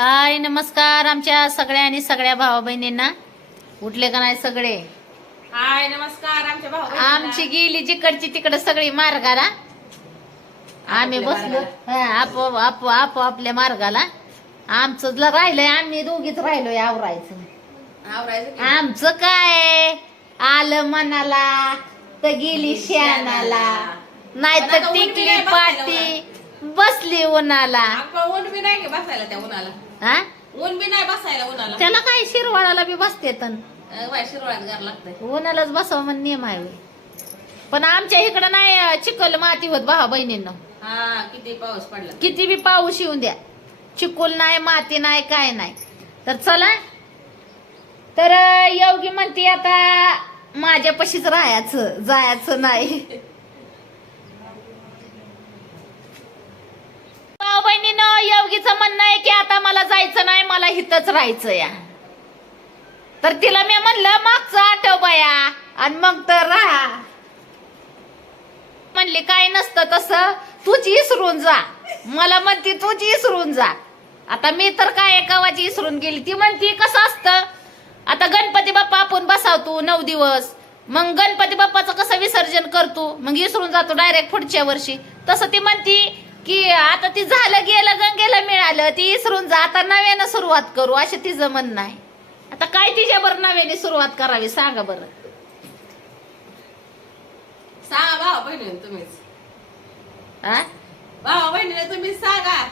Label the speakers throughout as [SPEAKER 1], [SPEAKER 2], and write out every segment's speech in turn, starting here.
[SPEAKER 1] हाय नमस्कार आमच्या सगळ्या आणि सगळ्या भावा बहिणींना उठले का नाही सगळे?
[SPEAKER 2] हाय नमस्कार आमच्या भाऊ
[SPEAKER 1] आमची गेली जिकडची तिकडे सगळी मार्गाला. आम्ही बसलो. हा, आपो आपो आपो आपल्या मार्गाला. आमचं जर राहिलंय आम्ही दोघीच राहिलोय आवरायचं.
[SPEAKER 2] आवरायचं?
[SPEAKER 1] आमचं काय? आलं मनाला तर गेली शानाला नाही तर टिकली पाटी. बसली उन्हाला.
[SPEAKER 2] आपण ऊन बी नाही की बसायला त्या उन्हाला.
[SPEAKER 1] हा?
[SPEAKER 2] ऊन बी नाही बसायला उन्हाला.
[SPEAKER 1] त्याला काय शिरवाळाला बी बसते तर
[SPEAKER 2] अं, बाय शिरवाळ्यात गार लागतंय.
[SPEAKER 1] उन्हालाच बसावं म्हणून नियम आहे होय. पण आमच्या इकडं नाही अं, चिखल माती होत भावा बहिणींना.
[SPEAKER 2] हा किती पाऊस पडला.
[SPEAKER 1] किती बी पाऊस येऊन द्या. चिकोल नाही माती नाही काय नाही. तर चला. तर अं, योगी म्हणते आता माझ्या पशीच राहायचं जायचं नाही. भाऊ बहिणीनं योगीचं म्हणणं आहे की आता मला जायचं नाही मला इथंच राहायचं या. तर तिला मी म्हणलं मागचं आठव बया आणि मग तर राहा. म्हणली काय नसतं तसं तूच इसरून जा. मला म्हणती तूच इसरून जा. आता मी तर काय एकावाची इसरून गेली ती म्हणती कसं असतं? आता गणपती बाप्पा आपण बसावतो नऊ दिवस. मग गणपती बाप्पाचं कसं विसर्जन करतो? मग इसरून जातो डायरेक्ट पुढच्या वर्षी. तसं ती म्हणती की आता ती झालं गेलं गंगेला मिळालं ती इसरून जा. आता नव्यानं सुरुवात करू असं तिचं म्हणणं आहे आता काय तिच्यावर नव्याने सुरुवात करावी सांगा बरं.
[SPEAKER 2] सांगा भाऊ बहिणी तुम्हीच.
[SPEAKER 1] हा
[SPEAKER 2] भाऊ बहिणीने तुम्ही सांगा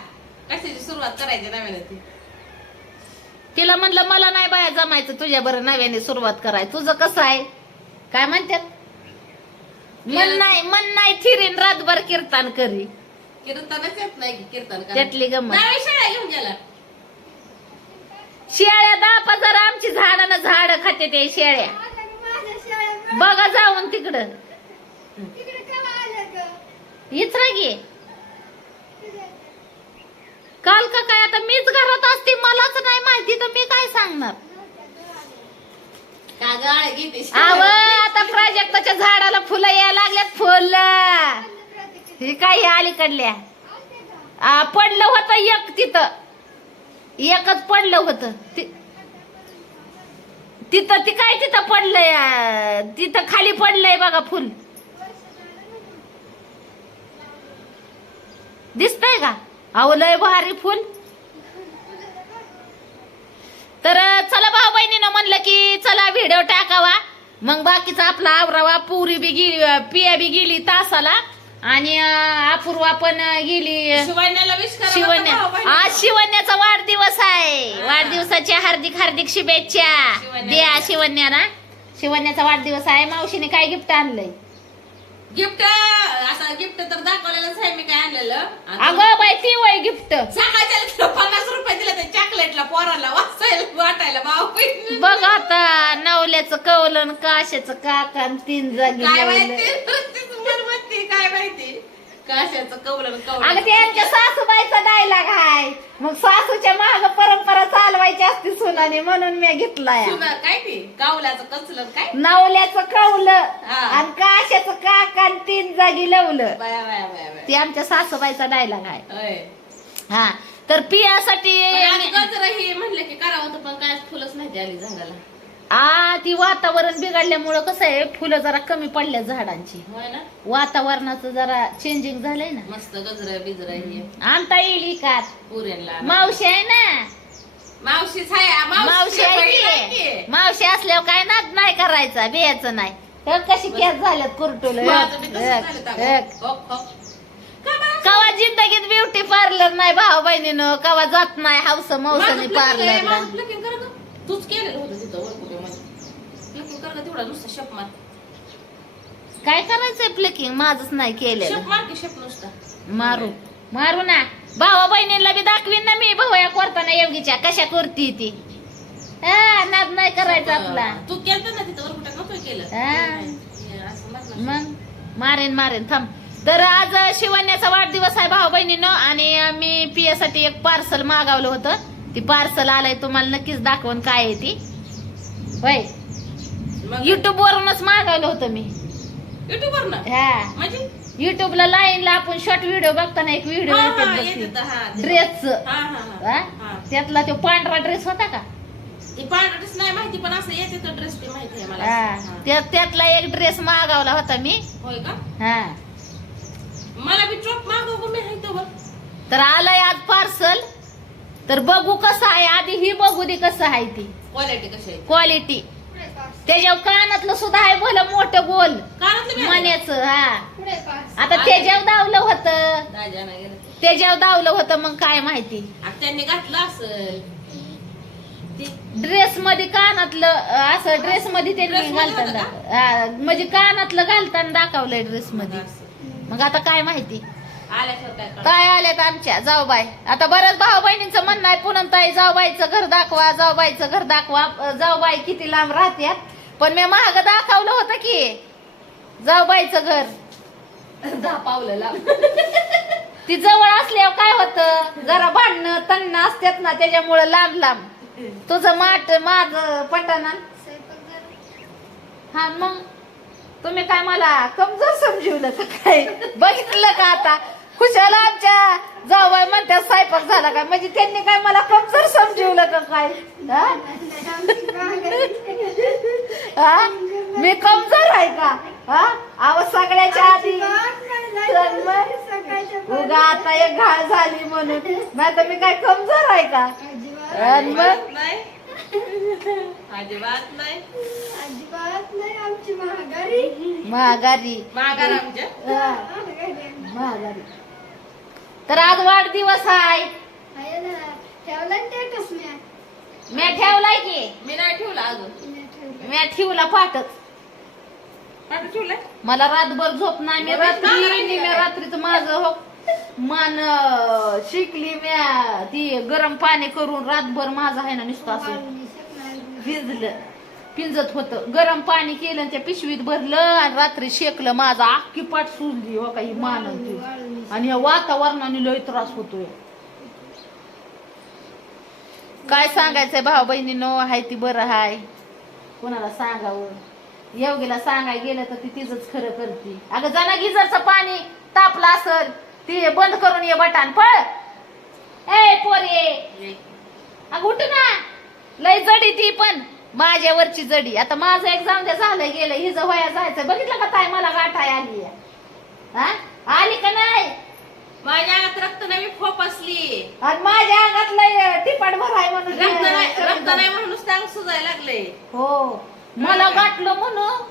[SPEAKER 2] कशाची सुरुवात करायची नव्याने ती.
[SPEAKER 1] तिला म्हणलं मला नाही बाया जमायचं तुझ्या बरं नव्याने सुरुवात कराय तुझं कसं आहे? काय म्हणतात? मन नाही मन नाही थिरीन रातभर कीर्तन करी.
[SPEAKER 2] कीर्तनच येत नाही की कीर्तन करायला.
[SPEAKER 1] त्यातली गंमत.
[SPEAKER 2] नवी शाळा घेऊन गेला.
[SPEAKER 1] शेळ्या दापा जरा आमची झाडानं झाड खाते ते शेळ्या. बघा जाऊन तिकडं. इचरा गे. काल का काय आता मीच घरात असते मलाच नाही माहिती तर मी काय सांगणार?
[SPEAKER 2] का गाळ घेते
[SPEAKER 1] आव आता प्राजक्ताच्या झाडाला फुलं यायला लागल्यात फुलं. हे काय अलीकडल्या. पडलं होतं एक तिथं. एकच पडलं होतं. तिथं ती काय तिथं पडलंय तिथं खाली पडलंय बघा फुल. दिसतंय का? अहो लय भारी फुल. तर चला भाऊ बहिणीनं म्हणलं की चला व्हिडिओ टाकावा. मग बाकीचा आपला आवरावा पुरी बी गेली पिया बी गेली तासाला. आणि अं, अपूर्वा पण गेली.
[SPEAKER 2] शिवण्याला विश करा बरं
[SPEAKER 1] शिवण्या.
[SPEAKER 2] भाऊ?
[SPEAKER 1] आज शिवण्याचा वाढदिवस आहे. वाढदिवसाच्या हार्दिक हार्दिक शुभेच्छा.
[SPEAKER 2] शिवण्याला.
[SPEAKER 1] द्या शिवण्याला. शिवण्याचा वाढदिवस आहे. मावशीने काय गिफ्ट आणलंय?
[SPEAKER 2] गिफ्ट असं गिफ्ट तर दाखवलेलंच आहे. मी काय आणलेलं? आणि
[SPEAKER 1] अगं बाय ती वय गिफ्ट
[SPEAKER 2] तिला पन्नास रुपये दिले ते चॉकलेटला पोराला वाचायला वाटायला भाऊ. बहिणी.
[SPEAKER 1] बघ आता नवल्याचं कवलन काशाचं काका तीन जागी
[SPEAKER 2] काय. माहिती तीच मन म्हणते काय माहिती? कशाचं? कवलं
[SPEAKER 1] अगं
[SPEAKER 2] कवलं
[SPEAKER 1] ते यांच्या सासूबाईचा डायलॉग आहे मग सासूच्या माग परंपरा चालवायची असती सुनाने म्हणून मी घेतलाय.
[SPEAKER 2] सुना काय ती? कावल्याचं कचलं काय?
[SPEAKER 1] नवल्याचं कवलं
[SPEAKER 2] हा.
[SPEAKER 1] आणि काशाचं काका आणि तीन जागी लवलं.
[SPEAKER 2] बाया बाया बाया बाया.
[SPEAKER 1] ते आमच्या सासूबाईचा डायलॉग आहे
[SPEAKER 2] होय.
[SPEAKER 1] हा. तर पियासाठी
[SPEAKER 2] पण गजर ही म्हणलं की करावं होतं पण काय फुलंच नाही ती आली झाडाला
[SPEAKER 1] आ ती वातावरण बिघडल्यामुळं कसं आहे फुलं जरा कमी पडल्या झाडांची.
[SPEAKER 2] होय ना?
[SPEAKER 1] वातावरणाचं जरा चेंजिंग झालंय ना.
[SPEAKER 2] मस्त गजर बिजर हे.
[SPEAKER 1] आणता येईल का
[SPEAKER 2] पुऱ्यांना
[SPEAKER 1] मावशी आहे ना?
[SPEAKER 2] मावशीच आहे
[SPEAKER 1] मावशी आहे मावशी असल्यावर काय नाद नाही करायचा बियाचं नाही. हे कशी केस झाल्यात कुरटुल?
[SPEAKER 2] माझं बी तसंच झालं तागं. होक, होक. का बरं?
[SPEAKER 1] कवा? जिंदगीत ब्युटी पार्लर नाही भाऊ बहिणीनं कवा जात नाही
[SPEAKER 2] माझं plucking आहे, plucking कर गं. तूच केलेलं होतं तिथं. नुसता शेप मार.
[SPEAKER 1] काय करायचंय प्लकिंग माझच नाही केलेलं.
[SPEAKER 2] शेप मार की शेप नुसता.
[SPEAKER 1] मारू. मारू ना. भावा बहिणीला बी दाखवीन ना मी. भाऊ करताना योगीच्या कशा करती ती? हा नाद नाही करायचा आपला.
[SPEAKER 2] तू केलं ना तिथं वरपुट्यात नव्हतं केलं?
[SPEAKER 1] हा.
[SPEAKER 2] हे असं मार ना.
[SPEAKER 1] मग? मारेन मारेन. थांब. तर आज शिवण्याचा वाढदिवस आहे भाऊ बहिणीनं. आणि मी पियासाठी एक पार्सल मागवलं होतं. ती पार्सल आलंय तुम्हाला नक्कीच दाखवून काय आहे ती. होय.
[SPEAKER 2] मग
[SPEAKER 1] युट्यूब वरूनच मागवलं होतं मी.
[SPEAKER 2] युट्यूब वर ना
[SPEAKER 1] हा.
[SPEAKER 2] म्हणजे?
[SPEAKER 1] युट्यूबला लाईनला आपण शॉर्ट व्हिडिओ बघताना एक व्हिडिओ
[SPEAKER 2] हा, हा, हा. हा हा हा. हा.
[SPEAKER 1] त्यातला तो पांढरा ड्रेस होता का?
[SPEAKER 2] पांढरा ड्रेस नाही माहिती पण असं येते तो ड्रेस ते माहिती आहे मला.
[SPEAKER 1] हा.
[SPEAKER 2] हा.
[SPEAKER 1] त्या- त्यातला एक ड्रेस मागवला होता मी.
[SPEAKER 2] होय का?
[SPEAKER 1] हा.
[SPEAKER 2] मला बी मागव मी
[SPEAKER 1] तर आलंय आज पार्सल तर बघू कसं आहे. आधी ही बघू दे कसं आहे ती.
[SPEAKER 2] क्वालिटी कशी आहे
[SPEAKER 1] क्वालिटी त्याच्यावर कानातलं सुद्धा आहे भलं मोठं गोल.
[SPEAKER 2] कानातलं बी आहे?
[SPEAKER 1] मण्याचं हा. आता त्याच्यावर दावलं होतं. त्याच्यावर दावलं होतं मग काय माहिती?
[SPEAKER 2] त्यांनी घातलं असेल.
[SPEAKER 1] ड्रेस मध्ये कानातलं असं ड्रेस मध्ये त्यांनी घालताना म्हणजे कानातलं घालताना दाखवलंय ड्रेस मध्ये. मग आता काय माहिती?
[SPEAKER 2] काय
[SPEAKER 1] आल्यात आमच्या? जाऊबाई. आता बऱ्याच भाऊ बहिणींचं म्हणणं आहे पूनम ताई जाऊबाईचं घर दाखवा जाऊबाईचं घर दाखवा. अं, जाऊबाई किती लांब राहत्यात? पण मी महाग दाखवलं होतं की जाऊबाईचं घर.
[SPEAKER 2] दहा पावलं.
[SPEAKER 1] ती जवळ असल्यावर काय होतं? जरा भांडणं तन्न असतात ना त्याच्यामुळं लांब लांब. तुझं माट माझ पटाना हा मग तुम्ही काय मला कमजोर समजवलं काय? बघितलं का आता? खुशाला आमच्या. जाऊबाई म्हणतात स्वयंपाक झाला काय म्हणजे त्यांनी काय मला कमजोर समजवलं का काय? हा? मी कमजोर आहे का? हा? आव सगळ्याच्या आधी. उगा आता एक घाळ झाली म्हणून. नाही तर मी काय कमजोर आहे का?
[SPEAKER 2] अजिबात नाही. अजिबात नाही.
[SPEAKER 3] अजिबात नाही आमची महागारी
[SPEAKER 1] महागारी महागारी तर आज वाढदिवस आहे.
[SPEAKER 3] मी
[SPEAKER 1] मी ठेवलाय की.
[SPEAKER 2] मी नाही ठेवला अजून.
[SPEAKER 1] मी ठेवला. पाठच.
[SPEAKER 2] ठेवलाय?
[SPEAKER 1] मला रातभर झोप नाही. मी रात्री मी रात्रीच माझं हो मान अं, शिकली म्या ती गरम पाणी करून रातभर माझं आहे ना नुसतं असं. भिजलं. पिंजत होतं. गरम पाणी केलं आणि त्या पिशवीत भरलं आणि रात्री शेकलं. माझा अख्खी पाठ सुजली हो काही मान आणि ती. आणि या वातावरणाने लय त्रास होतोय. काय सांगायचंय भाऊ बहिणीनो? हाय ती बरं हाय. कोणाला सांगावं? योगीला सांगाय गेलं तर ती तिचंच खरं करते. अगं जाना गिजरचं पाणी तापलं असल ती बंद करून ये बटान पळ. ए पोरे. अगं उठ ना. लय जडी ती पण. माझ्यावरची जडी. आता माझं एक्झाम द्या झालं गेलं हिचं वया जायचं बघितलं का ताई मला गाठाय आली हा? आली का नाही?
[SPEAKER 2] माझ्या अंगात रक्त नाही मी खोपसली
[SPEAKER 1] आणि माझ्या अंगात लय टिपाट भराय म्हणून
[SPEAKER 2] रक्त नाही रक्त नाही म्हणून नुसतं अंग सुजायला लागले.
[SPEAKER 1] हो. मला गाठलं म्हणून.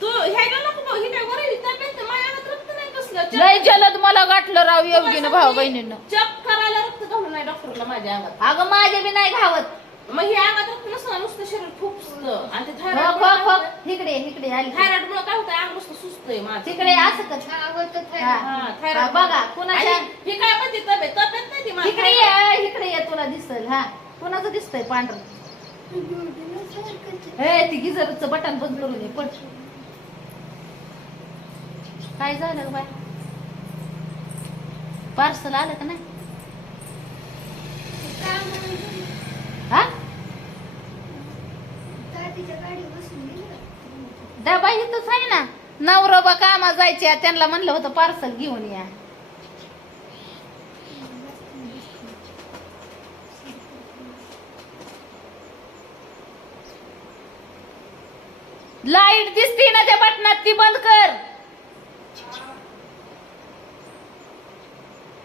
[SPEAKER 2] तू ह्याला नको ही काय बरं तब्येत नाही, माझ्या अंगात रक्त नाही कसलं चक-
[SPEAKER 1] लय जलद मला गाठलं राव योगीनं भाऊ बहिणीनं
[SPEAKER 2] चक करायला रक्त घालून नाही डॉक्टरला माझ्या अंगात.
[SPEAKER 1] अगं माझे बी नाही घावत.
[SPEAKER 2] मग हे अंगात नसतं नुसतं शरीर फुगतं. आणि ते
[SPEAKER 1] हो
[SPEAKER 2] थायरॉइड
[SPEAKER 1] हो हो इकडे इकडे आली.
[SPEAKER 2] थायरॉइड मुळे काय होतं? अंग नुसतं सुस्तंय माझं.
[SPEAKER 1] तिकडे असं कर. हा.
[SPEAKER 2] हा,
[SPEAKER 1] हा,
[SPEAKER 2] थायरॉइड
[SPEAKER 1] बघा, कुणाच्या-
[SPEAKER 2] आणि ही काय म्हणते तब्येत? तब्येत नाही ती माझी.
[SPEAKER 1] इकडे ये इकडे ये तुला दिसल हा. कुणाचं दिसतंय पांढरं? हे ती गिझरचं बटन बंद करून दे पण काय झालं ग बाय पार्सल आलं का नाही हा डबा इथंच आहे ना. नवरोबा कामा जायच्या त्यांना म्हणलं होतं पार्सल घेऊन या. लाइट दिसती ना त्या बटनात ती बंद कर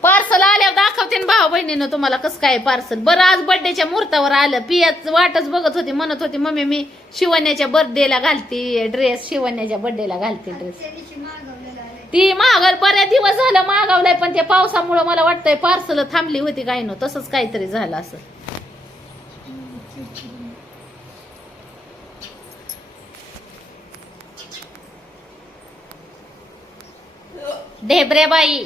[SPEAKER 1] पार्सल आल्यावर दाखवते ना भाऊ बहिणीनं तुम्हाला कसं काय पार्सल? बरं आज बर्थडेच्या मुहूर्तावर आलं पियाच वाटच बघत होती म्हणत होती मम्मी मी शिवण्याच्या बर्थडेला घालते ड्रेस शिवण्याच्या बर्थडेला घालते ड्रेस ती मागल बऱ्याच दिवस झालं मागवलंय पण त्या पावसामुळे मला वाटतंय पार्सल थांबली होती काय नो तसंच काहीतरी झालं असं. ढेबरेबाई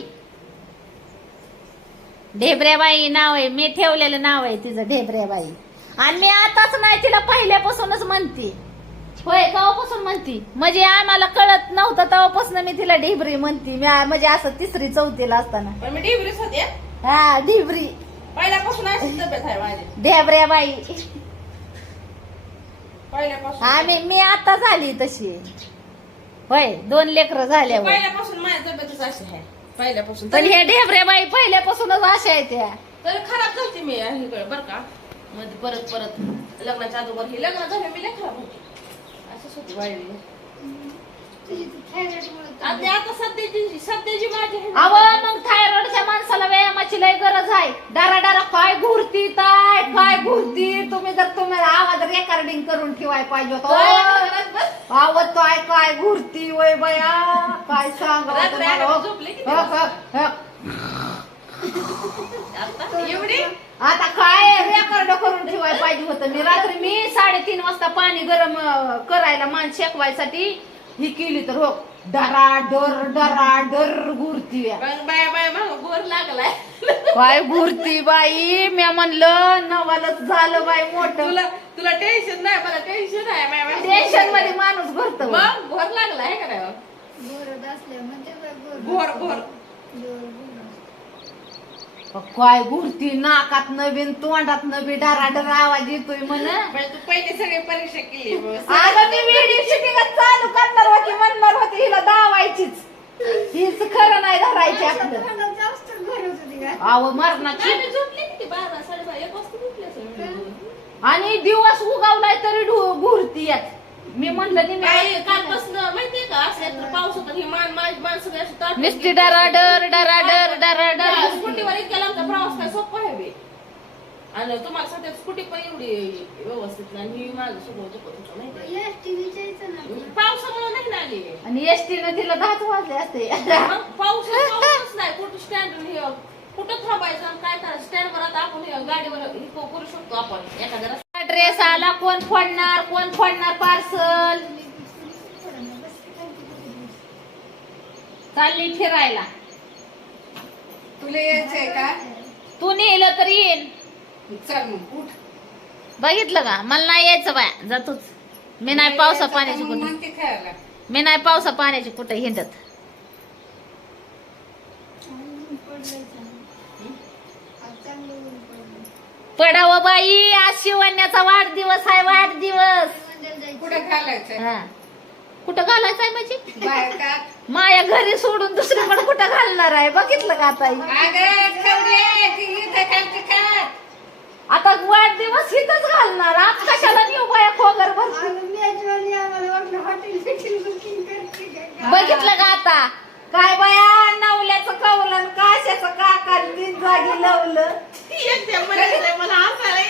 [SPEAKER 1] ढेबरेबाई नाव आहे मी ठेवलेलं नाव आहे तिचं ढेबरेबाई आणि मी आताच नाही तिला पहिल्यापासूनच म्हणते. होय तेव्हापासून म्हणती. म्हणजे आम्हाला कळत नव्हतं तेव्हापासून मी तिला ढेबरी म्हणती. मी आ- म्हणजे असं तिसरी चौथीला असताना.
[SPEAKER 2] पण मी डिब्रीच होते
[SPEAKER 1] हा? ढेबरी.
[SPEAKER 2] पहिल्यापासून अशीच तब्येत आहे माझी.
[SPEAKER 1] ढेबऱ्याबाई.
[SPEAKER 2] पहिल्यापासून.
[SPEAKER 1] आम्ही मी आता झाली तशी. होय दोन लेकरं झाल्यावर.
[SPEAKER 2] पहिल्यापासून माझ्या तब्येतच अशी आहे. पहिल्यापासून.
[SPEAKER 1] पण हे ढेबऱ्या बाई पहिल्यापासूनच अशा आहेत त्या.
[SPEAKER 2] तर खराब झालती मी इकडे बरं का? मध्ये परत परत. लग्नाच्या अगोदर हे लग्न झालं मी लय खराब होती. असंच होती वाढली आता सध्याची सध्याची माझी
[SPEAKER 1] अव मग थायरॉइडच्या माणसाला व्यायामाची लय गरज आहे. डारा डारा काय घुरती ताय काय घुरती तुम्ही जर तुम्हाला आवाज रेकॉर्डिंग करून ठेवाय पाहिजे होतं? आवत काय काय घुरती वय बया. काय सांग
[SPEAKER 2] रात्री आल्यावर झोपले किती वाजता? आता? एवढी?
[SPEAKER 1] आता काय रेकॉर्ड करून ठेवाय पाहिजे होतं? मी रात्री मी साडेतीन वाजता पाणी गरम करायला मान शेकवायसाठी ही केली तर हो डरा डर डरा डर.
[SPEAKER 2] मग बाया बाया मग लागलाय
[SPEAKER 1] काय घुरती बाई मी म्हणलं नवालच झालं बाई मोठ
[SPEAKER 2] तुला तुला टेन्शन नाही मला टेन्शन आहे बाया बाया.
[SPEAKER 1] टेन्शनमध्ये माणूस भरत
[SPEAKER 2] मग भोर लागलाय का नाही
[SPEAKER 3] गोरद असल्या म्हणजे. काय
[SPEAKER 1] घुरती नाकात नवीन तोंडात नवी डरा डरा आवाज येतोय म्हण.
[SPEAKER 2] म्हणजे तू पहिली सगळी परीक्षा केली
[SPEAKER 1] मी व्हिडिओ शूटिंग चालू करणार होती म्हणणार होती हिला दावायचीच. हीच खरं नाही धरायची आपलं? अव मरणाची. आणि दिवस उगावलाय तरी घुरती यात. मी म्हणलं नाही
[SPEAKER 2] काय
[SPEAKER 1] मी
[SPEAKER 2] कालपासून माहितीये का असं तर पाऊस होता ही मान माझी अशी ताटून
[SPEAKER 1] नुसती
[SPEAKER 2] गेली.
[SPEAKER 1] डरा डर डरा डर डरा
[SPEAKER 2] त्या
[SPEAKER 1] डर
[SPEAKER 2] स्कूटीवर इतक्या लांबचा प्रवास काय सोपा आहे बे. आणि तुम्हाला सध्या स्कूटी पण एवढी व्यवस्थित नाही आणि माझं सगळं दुखत होतं माहितीये.
[SPEAKER 3] एस टी विचारायचं ना
[SPEAKER 2] पावसामुळे नाही ना आली
[SPEAKER 1] आणि एसटीनं तिला दहाच वाजले असते
[SPEAKER 2] मग पाऊस पाऊसच नाही कुठं स्टँड हे कुठं थांबायचं आणि काय करायचं स्टँडवर आता आपण हे गाडीवर हे करू शकतो आपण एखाद्या.
[SPEAKER 1] ड्रेस आला कोण फोडणार कोण फोडणार पार्सल चालली फिरायला.
[SPEAKER 4] तुला यायचंय का?
[SPEAKER 1] तू नेलं तर येईन
[SPEAKER 4] चल मग उठ.
[SPEAKER 1] बघितलं का? मला नाही यायचं बाय. जातोच मी नाही पावसा पाण्याची
[SPEAKER 4] मग
[SPEAKER 1] कुठे.
[SPEAKER 4] म्हणते खायला
[SPEAKER 1] मी नाही पावसा पाण्याची कुठे हिंडत.
[SPEAKER 3] चांगलं. आज चांगलं ऊन पडलंय.
[SPEAKER 1] पडावं बाई आज शिवण्याचा वाढदिवस आहे वाढदिवस.
[SPEAKER 4] कुठं घालायचं
[SPEAKER 1] हा. कुठं घालायचंय माझी
[SPEAKER 4] बाहेर का?
[SPEAKER 1] माया घरी सोडून दुसरीकडे कुठं घालणार आहे? बघितलं का आता?
[SPEAKER 4] अगं ठेवले ती इथं खालती खा
[SPEAKER 1] आता वाढदिवस इथंच घालणार. आज कशाला नेऊ बाया खोगर भर? बघितलं का आता? काय बाया नवल्याचं कवलं काशाचं काका तीन जागी लावलं.
[SPEAKER 2] ती एकट्या म्हणायचंय, मला हसायला.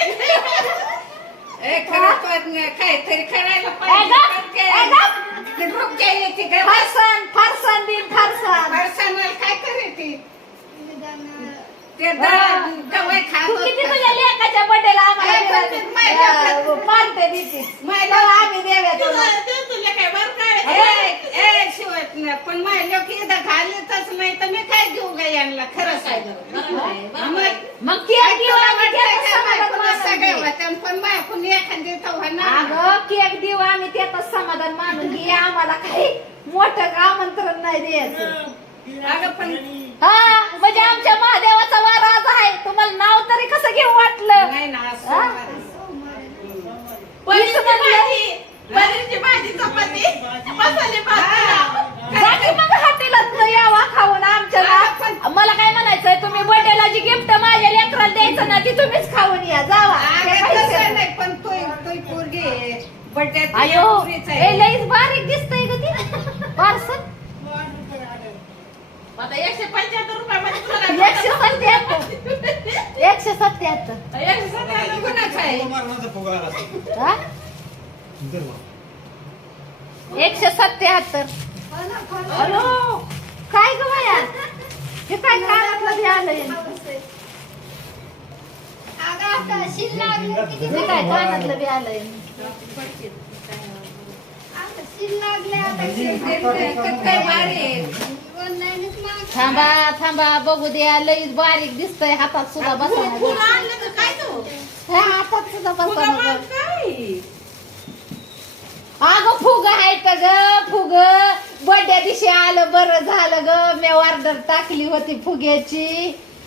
[SPEAKER 4] ए खरं पण काहीतरी करायला रुपया येते का
[SPEAKER 1] फरसान फरसान दिन फरसान.
[SPEAKER 4] फरसाणाला काय करे ती
[SPEAKER 3] निदान,
[SPEAKER 4] ते दळण गवय खात
[SPEAKER 1] तू किती
[SPEAKER 4] होतं.
[SPEAKER 1] तुझ्या लेकाच्या बड्डेला
[SPEAKER 4] ए,
[SPEAKER 1] आम्हाला देतीस
[SPEAKER 4] माझ्या-
[SPEAKER 1] तेव्हा आम्ही देव्या तुला
[SPEAKER 2] तुला- ते तुला काय बरं काय?
[SPEAKER 4] ए ए शिवत नाही पण माझ्या लोक इथं घालतच नाही तर मी काय देऊ गा यांना खरं सांग.
[SPEAKER 1] मग केक समाधान मानून घे.
[SPEAKER 4] वाटतं पण माझ्याकडून एखादी तर होणार
[SPEAKER 1] अगं केक देऊ आम्ही त्याचं समाधान मानून घे आम्हाला काही मोठं आमंत्रण नाही द्यायचं
[SPEAKER 4] अगं पण
[SPEAKER 1] हा म्हणजे आमच्या महादेवाचा वार आज आहे तुम्हाला नाव तरी कसं घेऊ वाटलं
[SPEAKER 4] नाही ना असं
[SPEAKER 1] हा?
[SPEAKER 3] ना.
[SPEAKER 2] पनीरची भाजी चपाती मसाले
[SPEAKER 1] खाऊन आमच्या मला काय म्हणायचंय तुम्ही बर्थडेला जी गिफ्ट माझ्या लेकराला द्यायचं ना ती तुम्हीच खाऊन या. जावा.
[SPEAKER 4] पण
[SPEAKER 1] अयो
[SPEAKER 4] आहे.
[SPEAKER 1] लईच बारीक दिसतंय ग ती. पार्सल.
[SPEAKER 2] आता एकशे पंच्याहत्तर काय
[SPEAKER 1] एकशे सत्याहत्तर. एकशे सत्याहत्तर.
[SPEAKER 4] कुणाचं आहे?
[SPEAKER 1] एकशे सत्याहत्तर. हॅलो? काय ग बाया? हे काय कानातलं बी हे काय कानातलं बी आलंय? थांबा थांबा बघू द्या लईच बारीक दिसतंय हातात सुद्धा बसा हातात सुद्धा बसा अगं फुग आहे तर ग? फुग. बड्या दिवशी आलं बरं झालं ग. मी ऑर्डर टाकली होती फुग्याची.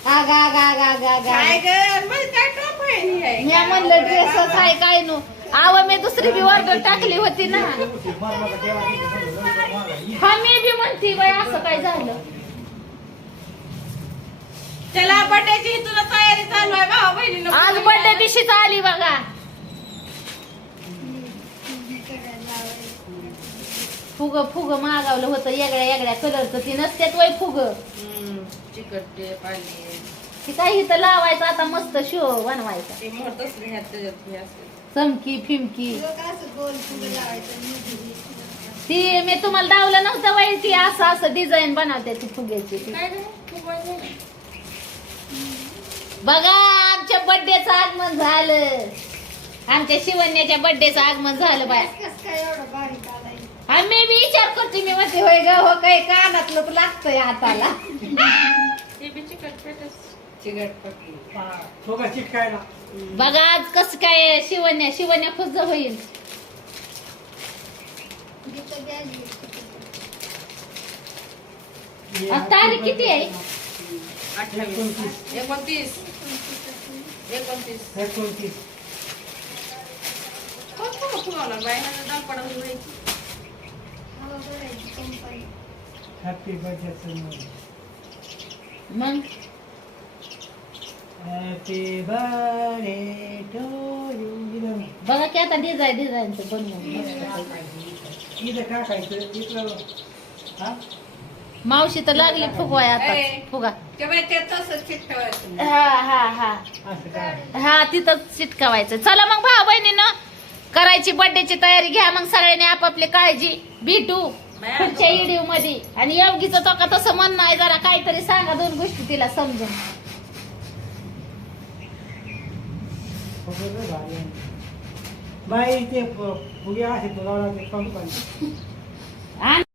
[SPEAKER 1] आगा आगा आगा आगा आगा.
[SPEAKER 2] काय ग? काय टॉप आहे ही आहे?
[SPEAKER 1] मी म्हणलं ड्रेसच आहे काय नो? आव मी दुसरी बी ऑर्डर टाकली होती ना. हा मी बी म्हणते बाय असं काय झालं?
[SPEAKER 4] त्याला बड्याची तुला तयारी चालू आहे भाऊ बहिणीनं
[SPEAKER 1] आज बर्थडे दिवशीच आली बघा. फुग फुग मागवलं होतं वेगळ्या वेगळ्या कलरचं. ती नसत्यात वय फुग.
[SPEAKER 2] चिकट
[SPEAKER 1] ती काही इथं लावायचं आता मस्त शो बनवायचा.
[SPEAKER 2] ते मोठंच ह्यात त्याच्यात हे असते
[SPEAKER 1] चमकी फिमकी. ती मी तुम्हाला दावलं नव्हतं बाई ती असं असं डिझाईन बनवते ती फुग्याची. ती.
[SPEAKER 2] काय रे खूप वाईट झालं.
[SPEAKER 1] बघा आमच्या बर्थडेचं आगमन झालं. आमच्या शिवण्याच्या बर्थडेचं आगमन झालं बाय. आम्ही बी विचार करते मी म्हणते होय ग हो काय कानातलं लागतंय हाताला?
[SPEAKER 2] ते बी
[SPEAKER 5] चिटकायला.
[SPEAKER 1] बघा आज कसं काय शिवण्या शिवण्या खुश होईल. तारीख किती आहे?
[SPEAKER 2] अठ्ठावीस एकोणतीस. एकोणतीस.
[SPEAKER 5] एकोणतीस.
[SPEAKER 2] कोण कोण फुगवला बाय दाल
[SPEAKER 5] हॅपी बर्थडे
[SPEAKER 1] मग?
[SPEAKER 5] हॅपी बर्थडे टू यू
[SPEAKER 1] बघा की आता डिझाईन डिझाईनचं बनवून.
[SPEAKER 5] इथं टाकायचं. इथं हा?
[SPEAKER 1] मावशी तर लागली फुगवाय आता. फुगा. हा हा हा. हा तिथंच चिटकावायचं. चला मग भाऊ बहिणीनं. करायची बर्थडेची तयारी घ्या मग सगळ्यांनी आपापली काळजी भेटू पुढच्या व्हिडिओमध्ये. आणि योगीचं तो का तसं म्हणणं आहे जरा काहीतरी सांगा दोन गोष्टी तिला समजून.
[SPEAKER 5] आहे. बाई ते फुगे असे तुला
[SPEAKER 1] आणि.